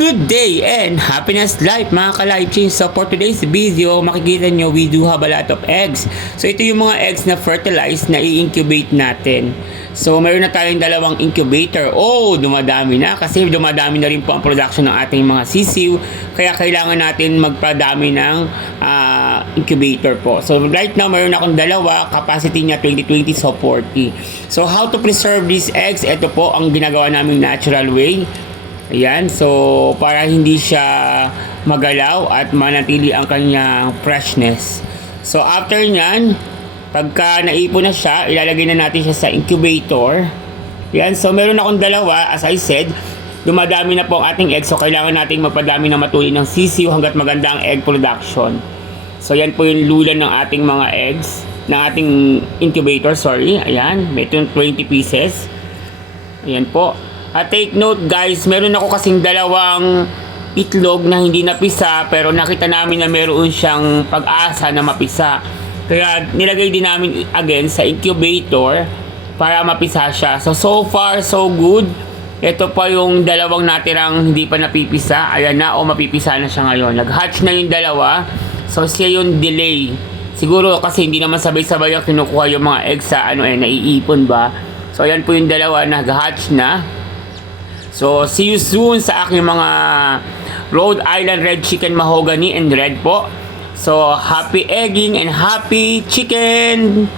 Good day and happiness life mga ka-life change. So for today's video, makikita nyo we do have a lot of eggs. So ito yung mga eggs na fertilized na i-incubate natin. So mayroon na tayong dalawang incubator. Oh, dumadami na kasi dumadami na rin po ang production ng ating mga sisiw. Kaya kailangan natin magpadami ng incubator po. So right now mayroon akong dalawa, capacity niya 20-20 so 40. So how to preserve these eggs? Ito po ang ginagawa naming natural way. Ayan, so para hindi siya magalaw at manatili ang kanyang freshness. So after nyan, pagka naipon na siya, ilalagay na natin siya sa incubator. Ayan, so meron akong dalawa, as I said, dumadami na po ang ating egg. So kailangan nating mapadami na matuloy ng sisiw hanggat maganda ang egg production. So yan po yung lulan ng ating mga eggs, ng ating incubator, sorry. Ayan, may 20 pieces. Ayan po. At take note guys, meron ako kasing dalawang itlog na hindi napisa pero nakita namin na meron siyang pag-asa na mapisa. Kaya nilagay din namin again sa incubator para mapisa siya. So far so good. Ito pa yung dalawang natirang hindi pa napipisa. Ayan na, o mapipisa na siya ngayon. Nag-hatch na yung dalawa. So siya yung delay. Siguro kasi hindi naman sabay-sabay ang kinukuha yung mga eggs sa naiipon ba. So ayan po yung dalawa, nag-hatch na. So, see you soon sa aking mga Rhode Island Red Chicken Mahogany and Red po. So, happy egging and happy chicken!